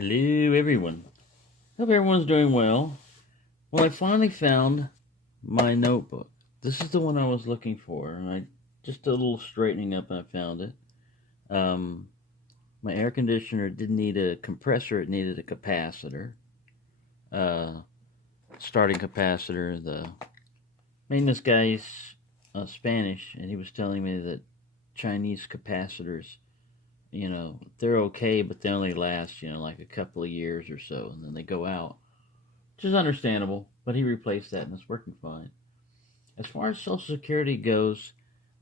Hello, everyone. Hope everyone's doing well. Well, I finally found my notebook. This is the one I was looking for, and I just a little straightening up, and I found it. Um, my air conditioner didn't need a compressor; it needed a capacitor, uh, starting capacitor. The maintenance guy's Spanish, and he was telling me that Chinese capacitors, they're okay, but they only last, like a couple of years or so, and then they go out, which is understandable. But he replaced that, and it's working fine. As far as Social Security goes,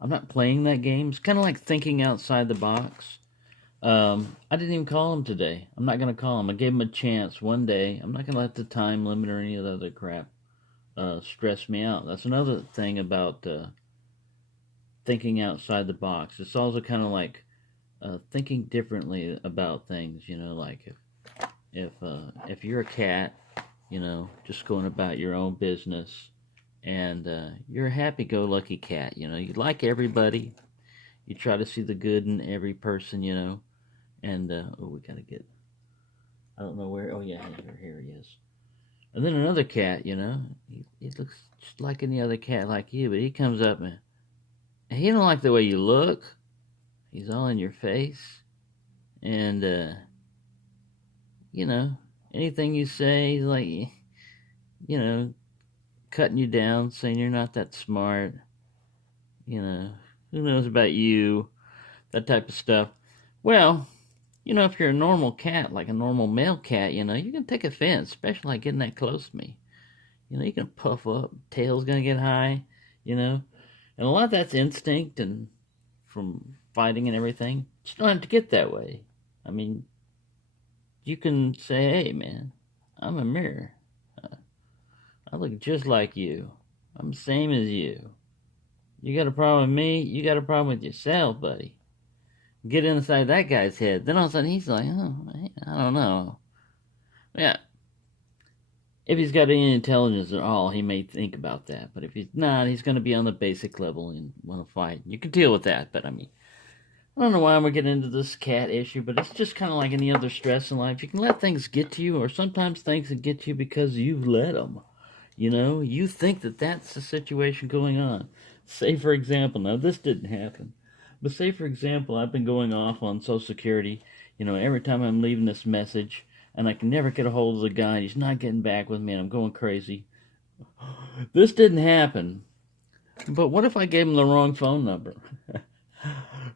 I'm not playing that game. It's kind of like thinking outside the box. I didn't even call him today. I'm not going to call him. I gave him a chance one day. I'm not going to let the time limit or any of the other crap stress me out. That's another thing about thinking outside the box. It's also kind of like thinking differently about things. Like if you're a cat, just going about your own business, and you're a happy-go-lucky cat. You like everybody. You try to see the good in every person. And we gotta get. I don't know where. Oh yeah, here he is. And then another cat. He looks just like any other cat like you, but he comes up and he don't like the way you look. He's all in your face, and you know anything you say, he's like, you know, cutting you down, saying you're not that smart. You know, who knows about you? That type of stuff. Well, if you're a normal cat, like a normal male cat, you can take offense, especially like getting that close to me. You can puff up, tail's gonna get high, you know, and a lot of that's instinct and from fighting and everything. You don't have to get that way. I mean, you can say, "Hey, man, I'm a mirror. Uh, I look just like you. I'm the same as you. You got a problem with me? You got a problem with yourself, buddy." Get inside that guy's head. Then all of a sudden he's like, "Oh, I don't know." Yeah, if he's got any intelligence at all, he may think about that. But if he's not, he's going to be on the basic level and want to fight. You can deal with that. But I mean, I don't know why I'm going to get into this cat issue, but it's just kind of like any other stress in life. You can let things get to you, or sometimes things that get to you because you've let them. You think that that's the situation going on. Say, for example, now this didn't happen, but say, for example, I've been going off on Social Security, every time I'm leaving this message, and I can never get a hold of the guy, and he's not getting back with me, and I'm going crazy. This didn't happen, but what if I gave him the wrong phone number?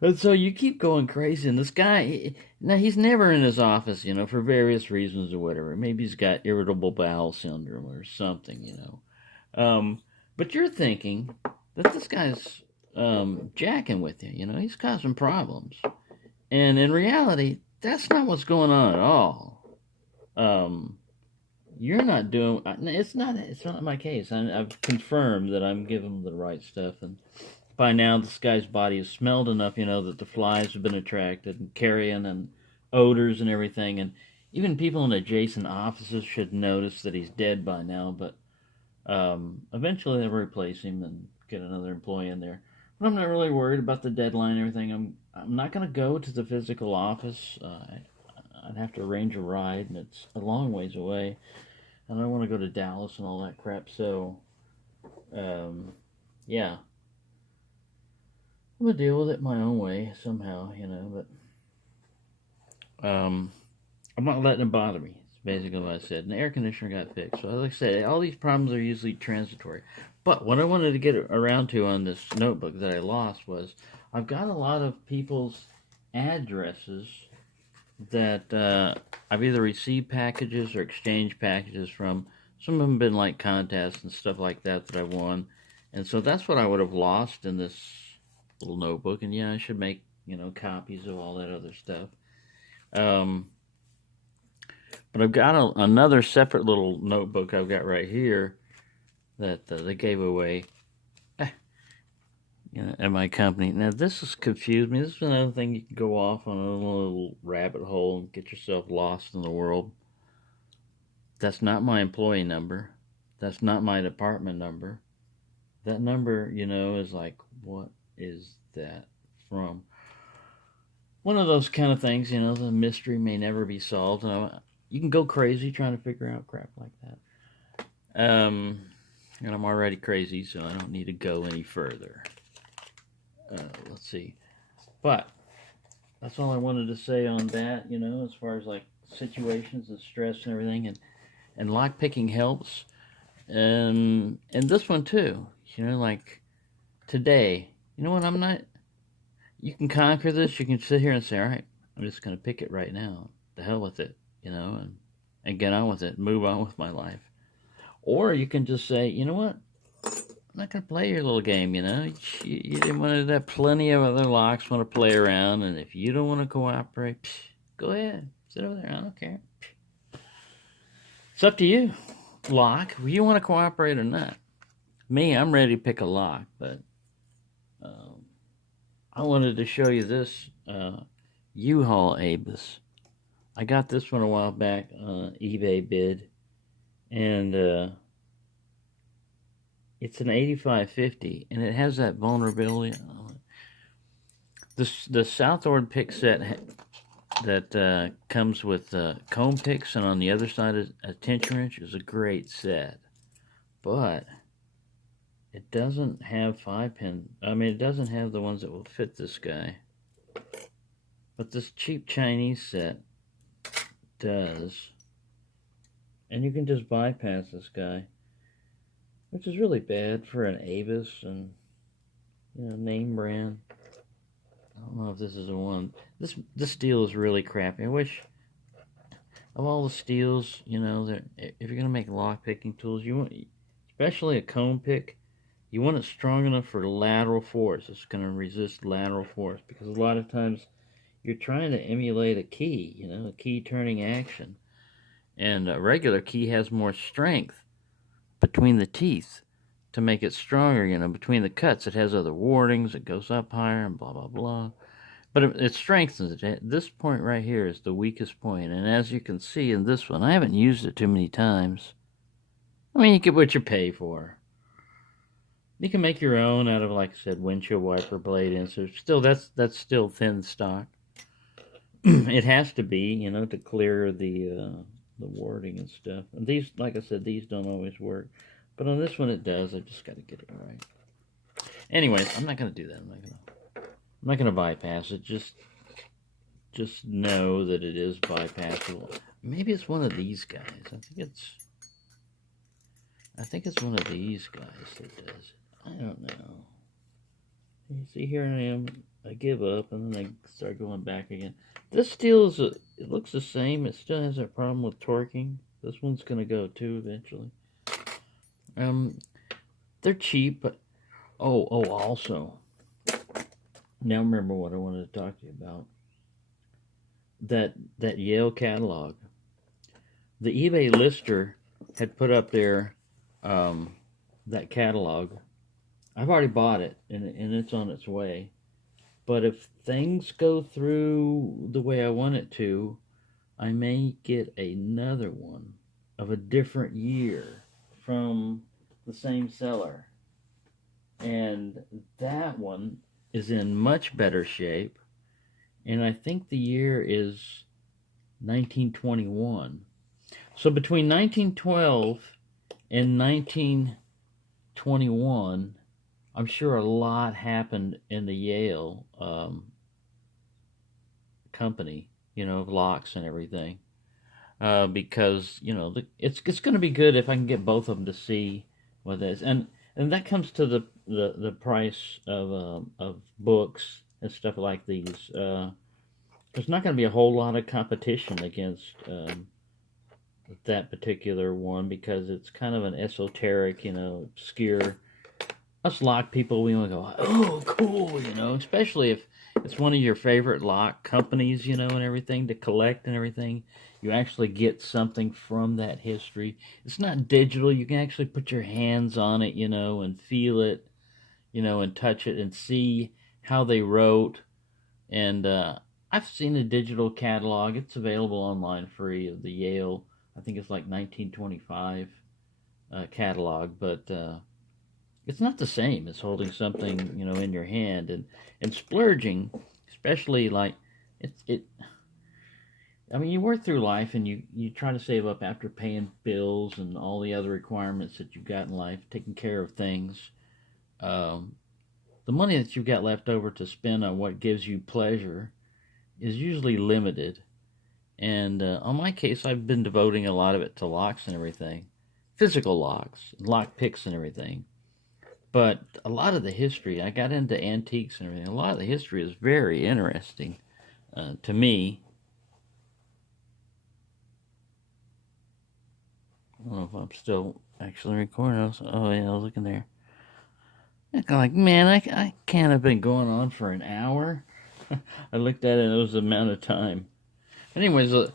And so you keep going crazy, and this guy, now he's never in his office, for various reasons or whatever. Maybe he's got irritable bowel syndrome or something. But you're thinking that this guy's jacking with you, he's causing problems. And in reality, that's not what's going on at all. Um, you're not doing. It's not my case. I've confirmed that I'm giving him the right stuff, and by now this guy's body has smelled enough, that the flies have been attracted and carrion and odors and everything, and even people in adjacent offices should notice that he's dead by now. But eventually they'll replace him and get another employee in there. But I'm not really worried about the deadline and everything. I'm not going to go to the physical office. I'd have to arrange a ride, and it's a long ways away. And I don't want to go to Dallas and all that crap. So, yeah, I'm gonna deal with it my own way somehow, But I'm not letting it bother me. It's basically what I said. And the air conditioner got fixed. So, like I said, all these problems are usually transitory. But what I wanted to get around to on this notebook that I lost was I've got a lot of people's addresses that I've either received packages or exchanged packages from. Some of them have been like contests and stuff like that that I won. And so that's what I would have lost in this little notebook. And yeah, I should make, copies of all that other stuff. Um, but I've got another separate little notebook I've got right here that they gave away at my company. Now, this has confused me. This is another thing you can go off on a little rabbit hole and get yourself lost in the world. That's not my employee number. That's not my department number. That number, is like, what is that from? One of those kind of things, the mystery may never be solved. And you can go crazy trying to figure out crap like that. And I'm already crazy, so I don't need to go any further. Let's see. But that's all I wanted to say on that, as far as like situations and stress and everything. And lock picking helps. And this one too, like today, you know what? I'm not, you can conquer this. You can sit here and say, all right, I'm just going to pick it right now. The hell with it, and get on with it, move on with my life. Or you can just say, you know what? I'm not going to play your little game, You didn't want to have plenty of other locks want to play around, and if you don't want to cooperate, go ahead. Sit over there. I don't care. It's up to you. Lock. You want to cooperate or not? Me, I'm ready to pick a lock, but um, I wanted to show you this U-Haul Abus. I got this one a while back on eBay bid, and it's an 8550, and it has that vulnerability. The Southord pick set that comes with comb picks, and on the other side is a tension wrench, is a great set, but it doesn't have 5-pin. I mean, it doesn't have the ones that will fit this guy, but this cheap Chinese set does, and you can just bypass this guy, which is really bad for an Abus and name brand. I don't know if this is the one. This steel is really crappy. I wish of all the steels, that if you're gonna make lock picking tools, you want, especially a comb pick, you want it strong enough for lateral force. It's gonna resist lateral force, because a lot of times you're trying to emulate a key, a key turning action, and a regular key has more strength between the teeth to make it stronger. Between the cuts, it has other wardings. It goes up higher and blah blah blah. But it strengthens it. This point right here is the weakest point, and as you can see in this one, I haven't used it too many times. I mean, you get what you pay for. You can make your own out of, like I said, windshield wiper blade inserts. Still, that's still thin stock. It has to be, to clear the warding and stuff. And these, like I said, these don't always work, but on this one it does. I just got to get it right. Anyways, I'm not gonna do that. I'm not gonna bypass it. Just know that it is bypassable. Maybe it's one of these guys. I think it's one of these guys that does it. I don't know. You see, here I am. I give up, and then I start going back again. This steel it looks the same. It still has that problem with torquing. This one's gonna go too eventually. They're cheap, but also, now remember what I wanted to talk to you about. That Yale catalog. The eBay lister had put up there that catalog. I've already bought it, and it's on its way. But if things go through the way I want it to, I may get another one of a different year from the same seller. And that one is in much better shape. And I think the year is 1921. So between 1912 and 1921, I'm sure a lot happened in the Yale company, of locks and everything. Because it's going to be good if I can get both of them to see what it is, and that comes to the price of books and stuff like these. There's not going to be a whole lot of competition against that particular one, because it's kind of an esoteric, obscure. Us lock people, we want to go, oh, cool, especially if it's one of your favorite lock companies, and everything to collect and everything. You actually get something from that history. It's not digital. You can actually put your hands on it, and feel it, and touch it and see how they wrote. And I've seen a digital catalog. It's available online free of the Yale. I think it's like 1925 catalog, but it's not the same as holding something, in your hand, and splurging, especially like it I mean, you work through life and you try to save up after paying bills and all the other requirements that you've got in life, taking care of things. Um, the money that you've got left over to spend on what gives you pleasure is usually limited. And on my case, I've been devoting a lot of it to locks and everything, physical locks, lock picks and everything. But a lot of the history, I got into antiques and everything. A lot of the history is very interesting to me. I don't know if I'm still actually recording. Oh yeah, I was looking there. I'm like, man, I can't have been going on for an hour. I looked at it and it was the amount of time. Anyways, a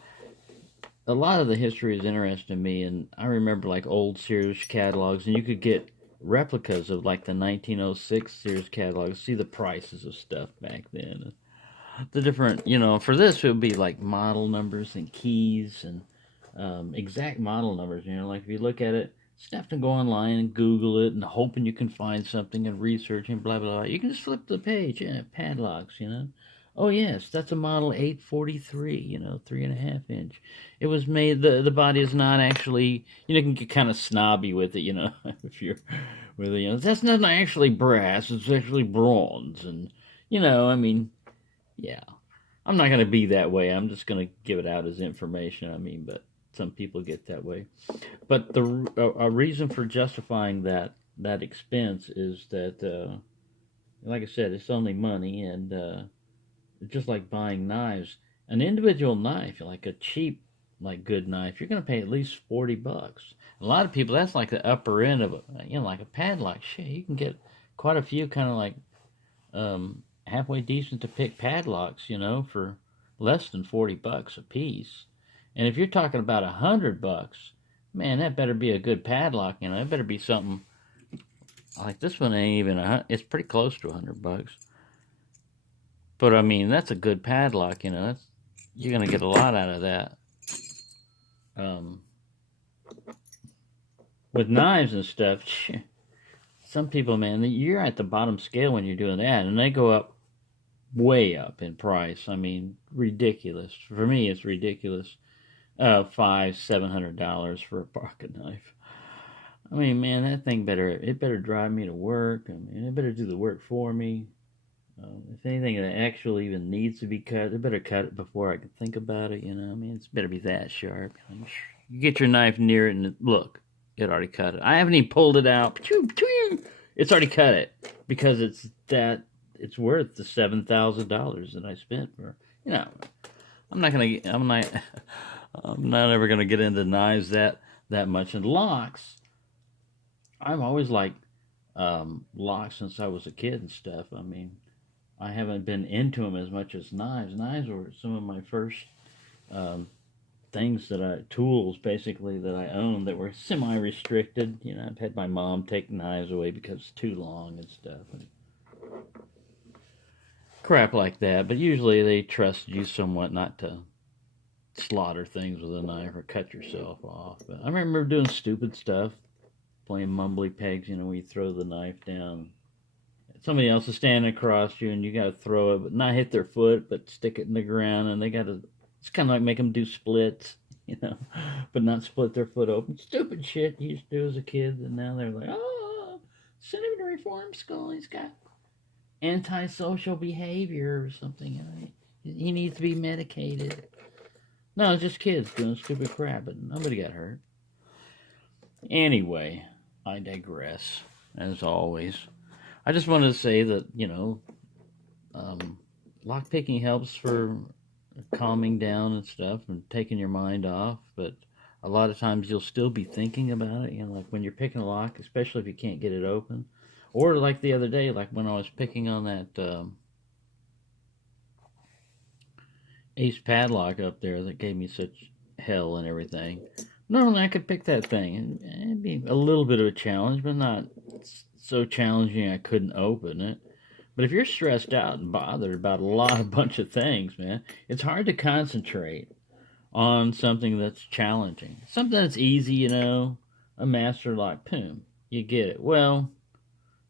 lot of the history is interesting to me, and I remember like old Sears catalogs, and you could get replicas of like the 1906 Sears catalogs. See the prices of stuff back then. The different, for this it would be like model numbers and keys and exact model numbers. Like if you look at it, you have to go online and Google it and hoping you can find something and researching blah blah blah. You can just flip the page. Yeah, padlocks. Oh yes, that's a model 843. 3.5 inch. It was made. The body is not actually. You can get kind of snobby with it. If you're with it. That's not actually brass. It's actually bronze. And I mean, yeah. I'm not going to be that way. I'm just going to give it out as information. I mean, but some people get that way. But a reason for justifying that expense is that, like I said, it's only money, and just like buying knives, an individual knife, like a cheap, like good knife, you're going to pay at least $40. A lot of people, that's like the upper end of like a padlock. Shit, you can get quite a few kind of like halfway decent to pick padlocks, for less than $40 a piece. And if you're talking about $100, man, that better be a good padlock. It better be something like this one. Ain't even it's pretty close to $100. But I mean, that's a good padlock. You're gonna get a lot out of that. Um, with knives and stuff, some people, man, you're at the bottom scale when you're doing that, and they go up way up in price. I mean, ridiculous. For me, it's ridiculous. $700 for a pocket knife. I mean, man, that thing better drive me to work. I mean, it better do the work for me. If anything that actually even needs to be cut, it better cut it before I can think about it. I mean, it's better be that sharp. You get your knife near it and look, it already cut it. I haven't even pulled it out. It's already cut it because it's worth the $7,000 that I spent for. I'm not gonna. I'm not. I'm not ever gonna get into knives that much. And locks, I've always liked locks since I was a kid and stuff. I mean, I haven't been into them as much as knives. Knives were some of my first um, tools basically that I owned that were semi-restricted. I've had my mom take knives away because it's too long and stuff. And crap like that. But usually they trusted you somewhat not to slaughter things with a knife or cut yourself off. But I remember doing stupid stuff, playing mumbly pegs, where you throw the knife down. Somebody else is standing across you and you got to throw it, but not hit their foot, but stick it in the ground, and they got to, it's kind of like make them do splits, but not split their foot open. Stupid shit you used to do as a kid, and now they're like, oh, send him to reform school. He's got antisocial behavior or something. He needs to be medicated. No, it's just kids doing stupid crap, but nobody got hurt. Anyway, I digress, as always. I just wanted to say that, lockpicking helps for calming down and stuff and taking your mind off, but a lot of times you'll still be thinking about it, like when you're picking a lock, especially if you can't get it open. Or like the other day, like when I was picking on that ace padlock up there that gave me such hell and everything. Normally I could pick that thing, and it'd be a little bit of a challenge, but not so challenging I couldn't open it. But if you're stressed out and bothered about a bunch of things, man, it's hard to concentrate on something that's challenging. Something that's easy, a master lock, boom, you get it. Well,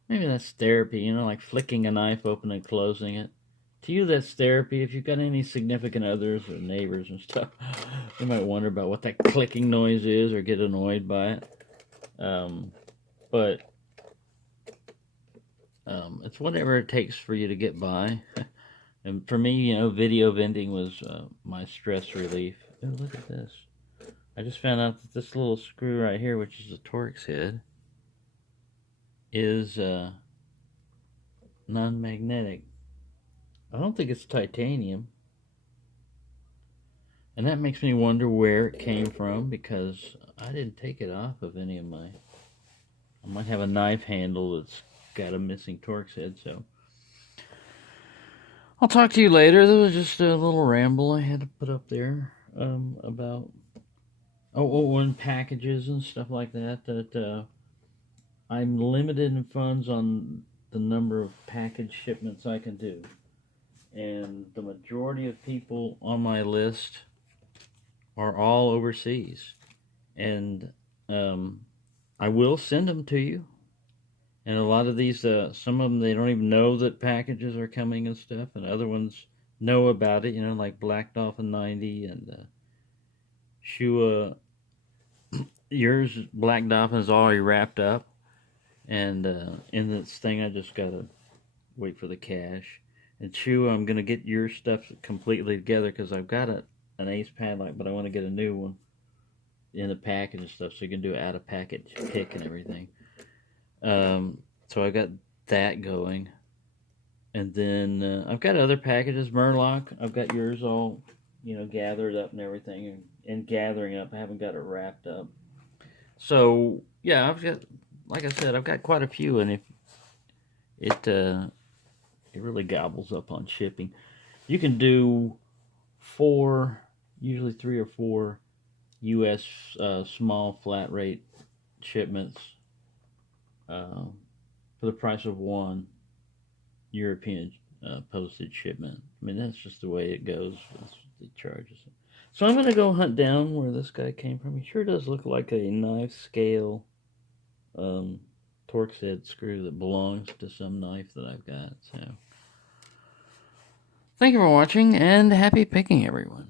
maybe that's therapy, like flicking a knife open and closing it. to you, that's therapy. If you've got any significant others or neighbors and stuff, they might wonder about what that clicking noise is or get annoyed by it. But it's whatever it takes for you to get by. And for me, video vending was my stress relief. Oh, look at this. I just found out that this little screw right here, which is a Torx head, is non-magnetic. I don't think it's titanium. And that makes me wonder where it came from, because I didn't take it off of any of my... I might have a knife handle that's got a missing Torx head, so... I'll talk to you later. There was just a little ramble I had to put up there about... and packages and stuff like that, I'm limited in funds on the number of package shipments I can do. And the majority of people on my list are all overseas. And I will send them to you. And a lot of these, some of them, they don't even know that packages are coming and stuff. And other ones know about it, like Black Dolphin 90 and Shua. Yours, Black Dolphin, is already wrapped up. And in this thing, I just got to wait for the cash. And Shua, I'm going to get your stuff completely together, because I've got an Ace padlock, but I want to get a new one in the package and stuff, so you can do out of package pick and everything. So I got that going. And then I've got other packages. Murloc, I've got yours all, gathered up and everything, and gathering up. I haven't got it wrapped up. So, yeah, I've got, like I said, I've got quite a few, and if it really gobbles up on shipping. You can do 4, usually 3 or 4 U.S. Small flat rate shipments for the price of 1 European postage shipment. I mean, that's just the way it goes. That's what they charge us. So I'm going to go hunt down where this guy came from. He sure does look like a knife scale Torx head screw that belongs to some knife that I've got. So, thank you for watching, and happy picking, everyone.